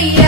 yeah.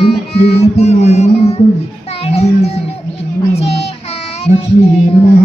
Shri Annapurna అనుకోండి లక్ష్మీ నమ